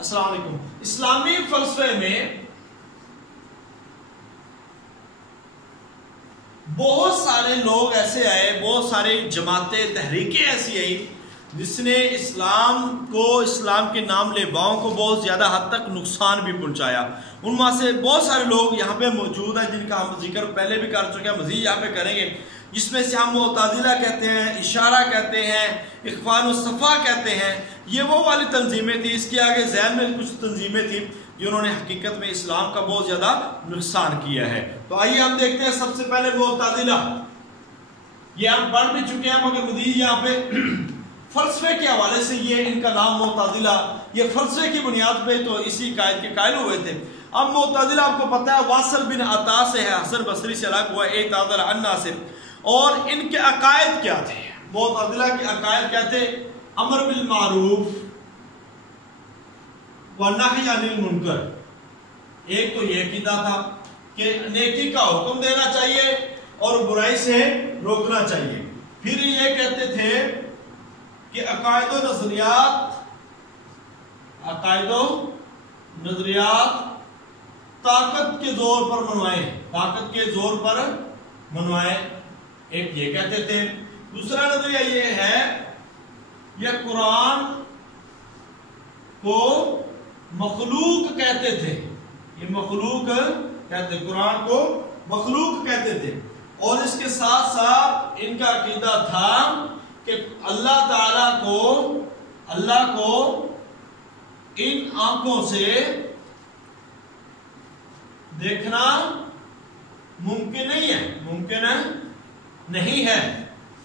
السلام علیکم. اسلامی فلسفے میں بہت سارے لوگ ایسے آئے، بہت ساری جماعتیں، تحریکیں ایسی آئی جس نے اسلام کے نام لیواؤں کو بہت زیادہ حد تک نقصان بھی پہنچایا. ان میں سے بہت سارے لوگ یہاں پہ موجود ہیں جن کا ہم ذکر پہلے بھی کر چکے ہیں، مزید یہاں پہ کریں گے، جس میں سے ہم معتزلہ کہتے ہیں، اشارہ کہتے ہیں، اخوان الصفا کہتے ہیں. یہ وہ والی تنظیمیں تھیں. اس کے آگے ذہن میں کچھ تنظیمیں تھیں جنہوں نے حقیقت میں اسلام کا بہت زیادہ نقصان کیا ہے. تو آئیے ہم دیکھتے ہیں. سب سے پہلے معتزلہ، یہ ہم پڑھ بھی چکے ہیں مگر مزید یہاں پہ فلسفے کے حوالے سے یہ ان کا نام معتزلہ، یہ فلسفے کی بنیاد پہ تو اسی قائد کے قائل ہوئے تھے. اب معتزلہ آپ کو پتا ہے واصل بن عطا سے ہے، حسن بصری سے الگ ہوا، اعتزل عن ناس. اور ان کے عقائد کیا تھے؟ معتزلہ کے عقائد کیا تھے؟ امر بالمعروف ونہی عن المنکر. ایک تو یہ عقیدہ تھا کہ نیکی کا حکم دینا چاہیے اور برائی سے روکنا چاہیے. پھر یہ کہتے تھے کہ عقائد و نظریات طاقت کے زور پر منوائیں. ایک یہ کہتے تھے. دوسرا نظریہ یہ ہے، یہ قرآن کو مخلوق کہتے تھے. یہ مخلوق کہتے، قرآن کو مخلوق کہتے تھے. اور اس کے ساتھ ساتھ ان کا عقیدہ تھا کہ اللہ کو ان آنکھوں سے دیکھنا ممکن نہیں ہے.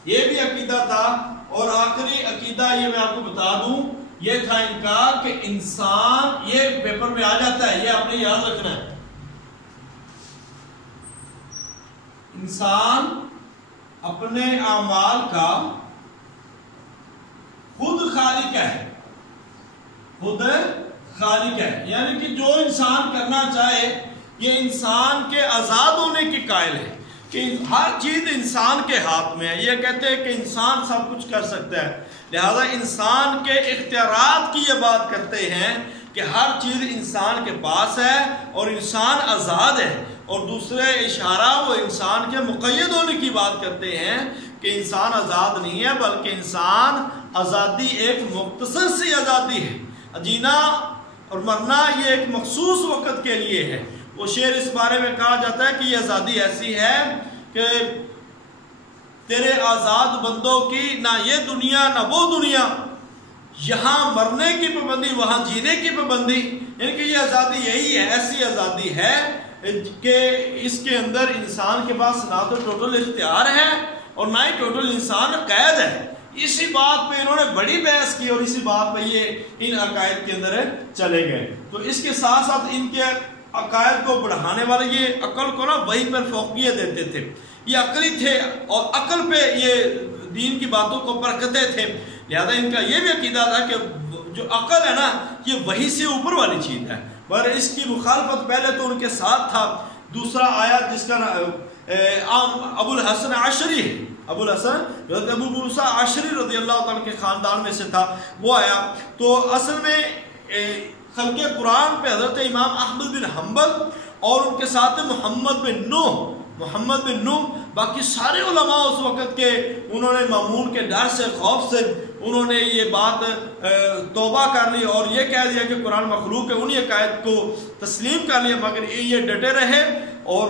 یہ بھی عقیدہ تھا. اور آخری عقیدہ یہ میں آپ کو بتا دوں، یہ تھا ان کا کہ انسان، یہ پیپر میں آ جاتا ہے، یہ آپ نے یاد رکھنا ہے، انسان اپنے اعمال کا خود خالق ہے. یعنی کہ جو انسان کرنا چاہے یہ انسان کے آزاد ہونے کے قائل ہے کہ ہر چیز انسان کے ہاتھ میں ہے. یہ کہتے ہیں کہ انسان سب کچھ کر سکتا ہے، لہذا انسان کے اختیارات کی یہ بات کرتے ہیں کہ ہر چیز انسان کے پاس ہے اور انسان آزاد ہے. اور دوسرے اشارہ وہ انسان کے مقید ہونے کی بات کرتے ہیں کہ انسان آزاد نہیں ہے، بلکہ انسان آزادی ایک مختصر سی آزادی ہے. جینا اور مرنا یہ ایک مخصوص وقت کے لیے ہے. وہ شعر اس بارے میں کہا جاتا ہے کہ یہ آزادی ایسی ہے کہ تیرے آزاد بندوں کی نہ یہ دنیا نہ وہ دنیا، یہاں مرنے کی پابندی وہاں جینے کی پابندی. یعنی کہ یہ آزادی یہی ہے، ایسی آزادی ہے کہ اس کے اندر انسان کے پاس نہ تو ٹوٹل اختیار ہے اور نہ ہی ٹوٹل انسان قید ہے. اسی بات پہ انہوں نے بڑی بحث کی اور اسی بات پہ یہ ان عقائد کے اندر چلے گئے. تو اس کے ساتھ ساتھ ان کے عقائد کو بڑھانے والے یہ عقل کو نا وہی پر فوقیت دیتے تھے. یہ عقلی تھے اور عقل پہ یہ دین کی باتوں کو پرکھتے تھے. لہذا ان کا یہ بھی عقیدہ تھا کہ جو عقل ہے نا یہ وہی سے اوپر والی چیز ہے. پر اس کی مخالفت پہلے تو ان کے ساتھ تھا. دوسرا آیا جس کا ابو الحسن عشری ہے، ابو موسیٰ عشری رضی اللہ تعالیٰ کے خاندان میں سے تھا. وہ آیا تو اصل میں خلق قرآن پہ حضرت امام احمد بن حنبل اور ان کے ساتھ محمد بن نوح، باقی سارے علماء اس وقت کے انہوں نے مامون کے ڈر سے، خوف سے انہوں نے یہ بات توبہ کر لی اور یہ کہہ دیا کہ قرآن مخلوق ہے. انہی عقائد کو تسلیم کر لیا، مگر یہ ڈٹے رہے اور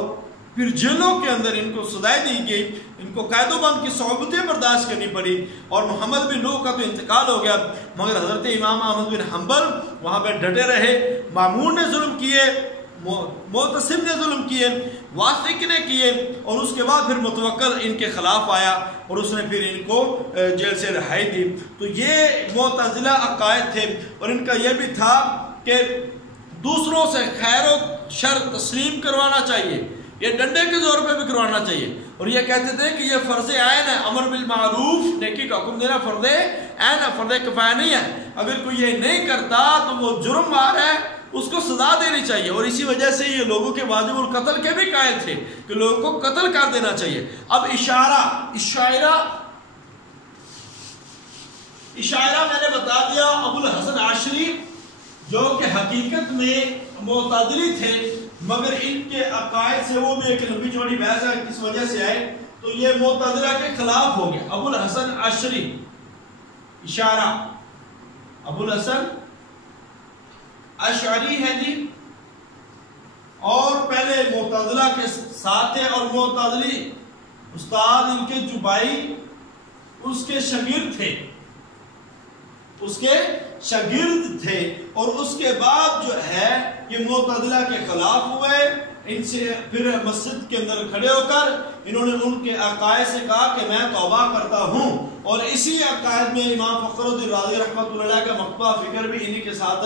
پھر جیلوں کے اندر ان کو سزائیں دی گئی. ان کو قید و بند کی صعوبتیں برداشت کرنی پڑی اور محمد بن نوح کا تو انتقال ہو گیا، مگر حضرت امام احمد بن حنبل وہاں پہ ڈٹے رہے. مامون نے ظلم کیے، معتصم نے ظلم کیے، واثق نے کیے، اور اس کے بعد پھر متوکل ان کے خلاف آیا اور اس نے پھر ان کو جیل سے رہائی دی. تو یہ معتزلہ عقائد تھے. اور ان کا یہ بھی تھا کہ دوسروں سے خیر و شر تسلیم کروانا چاہیے، یہ ڈنڈے کے زور پہ بھی کروانا چاہیے. اور یہ کہتے تھے کہ یہ فرض عین ہے، امر بالمعروف، نیکی کا حکم دینا فرض عین ہے، فرض کفایہ نہیں ہے. اگر کوئی یہ نہیں کرتا تو وہ جرم مار ہے، اس کو سزا دینی چاہیے. اور اسی وجہ سے یہ لوگوں کے واجب القتل کے بھی قائل تھے کہ لوگوں کو قتل کر دینا چاہیے. اب اشاعرہ میں نے بتا دیا، ابو الحسن عشری جو کہ حقیقت میں معتدلی تھے، مگر ان کے عقائد سے وہ بھی ایک لمبی چوڑی بحث ہے کس وجہ سے آئے، تو یہ معتدلہ کے خلاف ہو گیا۔ ابو الحسن عشری، اشارہ ابو الحسن اشعری ہے جی، اور پہلے معتدلہ کے ساتھ ہے، اور معتدلی استاد ان کے جبائی اس کے شاگرد تھے، اس کے شاگرد تھے، اور اس کے بعد جو ہے یہ معتدلہ کے خلاف ہوئے، ان سے پھر مسجد کے اندر کھڑے ہو کر انہوں نے ان کے عقائد سے کہا کہ میں توبہ کرتا ہوں، اور اسی عقائد میں امام فخر الدین رازی رحمۃ اللہ علیہ کا مکتبہ فکر بھی انہی کے ساتھ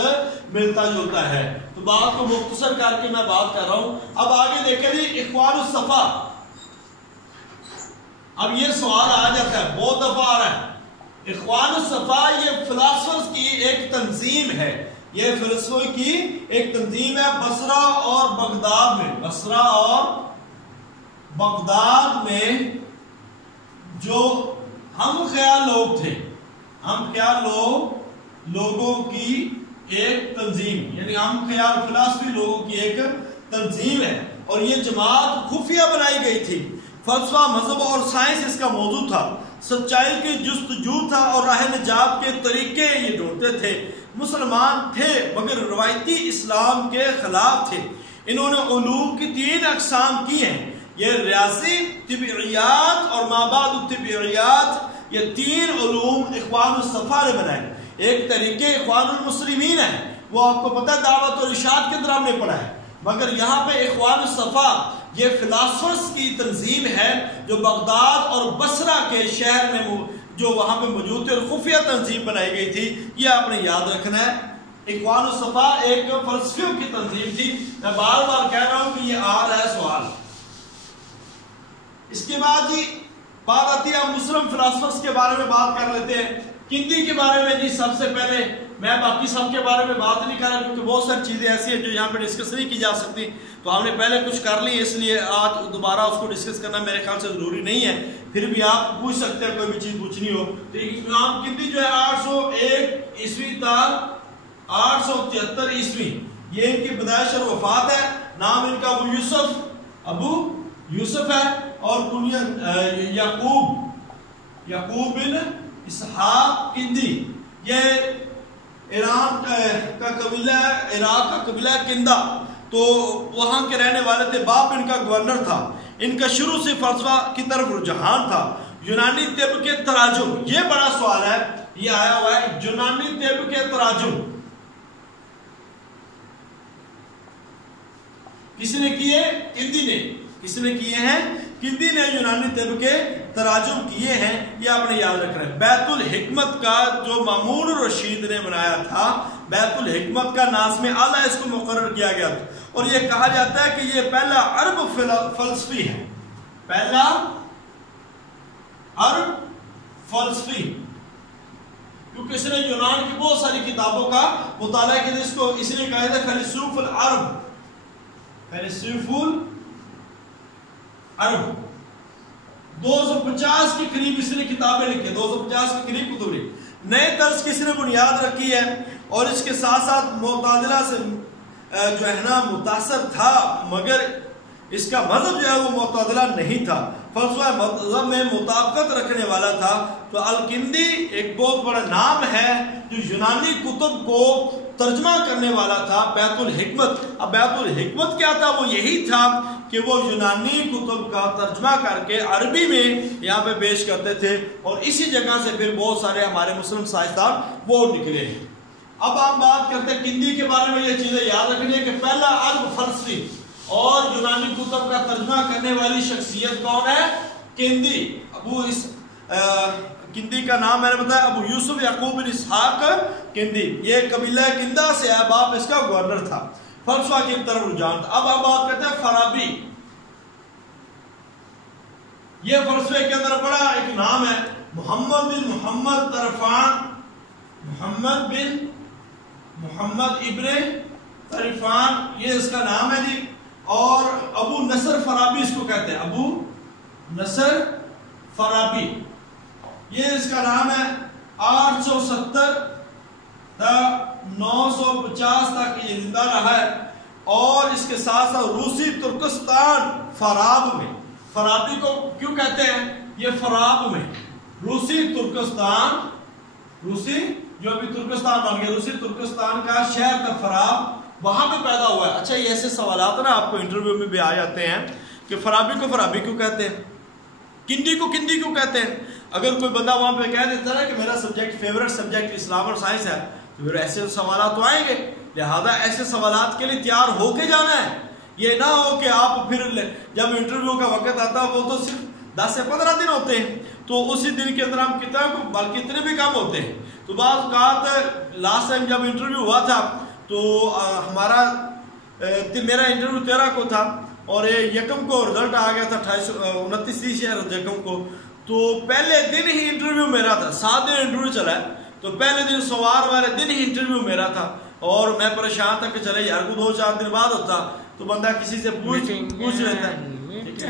ملتا جلتا ہے۔ تو بات کو مختصر کر کے میں بات کر رہا ہوں۔ اب آگے دیکھیں جی، اخوان الصفا، اب یہ سوال آ جاتا ہے، بہت دفعہ آ رہا ہے۔ اخوان الصفا یہ فلاسفرز کی ایک تنظیم ہے، یہ فلسفوں کی ایک تنظیم ہے بصرہ اور بغداد میں، بصرہ اور بغداد میں جو ہم خیال لوگ تھے، ہم خیال لوگوں کی ایک تنظیم، یعنی ہم خیال فلسفی لوگوں کی ایک تنظیم ہے، اور یہ جماعت خفیہ بنائی گئی تھی۔ فلسفہ، مذہب اور سائنس اس کا موضوع تھا، سچائی کی جستجو تھا اور راہ نجات کے طریقے یہ ڈھونڈتے تھے۔ مسلمان تھے مگر روایتی اسلام کے خلاف تھے۔ انہوں نے علوم کی 3 اقسام کی ہیں، یہ ریاضی، طبیعیات اور ما بعد الطبیعیات، یہ 3 علوم اخوان الصفا نے بنائے۔ ایک طریقے اخوان المسلمین ہے، وہ آپ کو پتہ ہے دعوت اور ارشاد کے اندر ہم نے پڑھا ہے، مگر یہاں پہ اخوان الصفا یہ فلاسفرز کی تنظیم ہے جو بغداد اور بصرہ کے شہر میں جو وہاں پہ موجود تھے، اور خفیہ تنظیم بنائی گئی تھی، یہ آپ نے یاد رکھنا ہے۔ اخوان الصفا ایک فلسفیوں کی تنظیم تھی۔ میں بار بار کہہ رہا ہوں کہ یہ آ رہا ہے سوال۔ اس کے بعد جی بات آتی ہے، ہم مسلم فلاسفرز کے بارے میں بات کر لیتے ہیں۔ کندی کے بارے میں جی سب سے پہلے، میں باقی سب کے بارے میں بات نہیں کر رہا کیونکہ بہت ساری چیزیں ایسی ہیں جو یہاں پہ ڈسکس نہیں کی جا سکتی، تو ہم نے پہلے کچھ کر لی، اس لیے آج دوبارہ اس کو ڈسکس کرنا میرے خیال سے ضروری نہیں ہے۔ پھر بھی آپ پوچھ سکتے ہیں کوئی بھی چیز پوچھنی ہو تو۔ امام کندی جو ہے 801 عیسوی تا 873 عیسوی، یہ ان کی پیدائش اور وفات ہے۔ نام ان کا ابو یوسف ہے، اور کنیہ یعقوب بن اسحاق کندی۔ یہ ایران کا قبیلہ ہے، عراق کا قبیلہ ہے کندہ، تو وہاں کے رہنے والے تھے۔ باپ ان کا گورنر تھا۔ ان کا شروع سے فلسفہ کی طرف رجحان تھا۔ یونانی طب کے تراجم، یہ بڑا سوال ہے، یہ آیا ہوا ہے یونانی طب کے تراجم کس نے کیے؟ کندی نے۔ کس نے کیے ہیں؟ کندی نے یونانی طب کے تراجم کیے ہیں، یہ آپ نے یاد رکھنا ہے۔ بیت الحکمت کا جو مامون الرشید نے بنایا تھا، بیت الحکمت کا ناظم اعلیٰ اس کو مقرر کیا گیا تھا، اور یہ کہا جاتا ہے کہ یہ پہلا عرب فلسفی ہے، پہلا عرب فلسفی، کیونکہ اس نے یونان کی بہت ساری کتابوں کا مطالعہ کیا، اس کو اس نے کہا تھا فیلسوف العرب، فیلسوف العرب۔ 250 کے قریب اس نے کتابیں لکھی، 250 کے قریب کتب لکھی۔ نئے طرز کی اس نے بنیاد رکھی ہے، اور اس کے ساتھ ساتھ معتدلہ سے جو ہے نا متاثر تھا، مگر اس کا مذہب جو ہے وہ معتدلہ نہیں تھا، فلسفہ مذہب میں مطابقت رکھنے والا تھا۔ تو الکندی ایک بہت بڑا نام ہے جو یونانی کتب کو ترجمہ کرنے والا تھا۔ بیت الحکمت، اب بیت الحکمت کیا تھا؟ وہ یہی تھا کہ وہ یونانی کتب کا ترجمہ کر کے عربی میں یہاں پہ پیش کرتے تھے، اور اسی جگہ سے پھر بہت سارے ہمارے مسلم سائنسدان وہ نکلے ہیں۔ اب ہم بات کرتے ہیں کندی کے بارے میں، یہ چیزیں یاد رکھنی ہے کہ پہلا عرب فلسفی اور یونانی کتب کا ترجمہ کرنے والی شخصیت کون ہے؟ کندی۔ کندی کا نام میں نے بتایا ابو یوسف یعقوب بن اسحاق کندی، یہ قبیلہ کندہ سے ہے، باپ اس کا گورنر تھا، فلسفہ کی طرف رجحان تھا۔ اب ہم بات کرتے ہیں فارابی۔ یہ فلسفے کے اندر بڑا ایک نام ہے، محمد بن محمد طرفان، محمد بن محمد ابن طرفان، یہ اس کا نام ہے جی، اور ابو نصر فارابی اس کو کہتے ہیں، ابو نصر فارابی، یہ اس کا نام ہے۔ 870 تا 950 تک یہ زندہ رہا ہے، اور اس کے ساتھ ساتھ روسی ترکستان فراب میں، فرابی کو کیوں کہتے ہیں؟ یہ فراب میں روسی ترکستان، روسی جو ابھی ترکستان بن گیا، روسی ترکستان کا شہر کا فراب، وہاں پہ پیدا ہوا ہے۔ اچھا، یہ ایسے سوالات نا آپ کو انٹرویو میں بھی آ جاتے ہیں کہ فرابی کو فرابی کیوں کہتے ہیں، کندی کو کندی کیوں کہتے ہیں؟ اگر کوئی بندہ وہاں پہ کہہ دیتا ہے کہ میرا سبجیکٹ فیورٹ سبجیکٹ اسلام اور سائنس ہے، تو پھر ایسے سوالات تو آئیں گے، لہذا ایسے سوالات کے لیے تیار ہو کے جانا ہے۔ یہ نہ ہو کہ آپ پھر جب انٹرویو کا وقت آتا ہے وہ تو صرف 10 سے 15 دن ہوتے ہیں، تو اسی دن کے اندر ہم کتنا، بلکہ اتنے بھی کم ہوتے ہیں۔ تو بعض اوقات لاسٹ ٹائم جب انٹرویو ہوا تھا تو میرا انٹرویو 13 کو تھا اور یکم کو رزلٹ آ گیا تھا 29 یکم کو، تو پہلے دن ہی انٹرویو میرا تھا، 7 دن انٹرویو چلا ہے، تو پہلے دن سوار والے دن ہی انٹرویو میرا تھا، اور میں پریشان تھا کہ چلے یار کو 2-4 دن بعد ہوتا تو بندہ کسی سے پوچھ لیتا ہے، ٹھیک ہے۔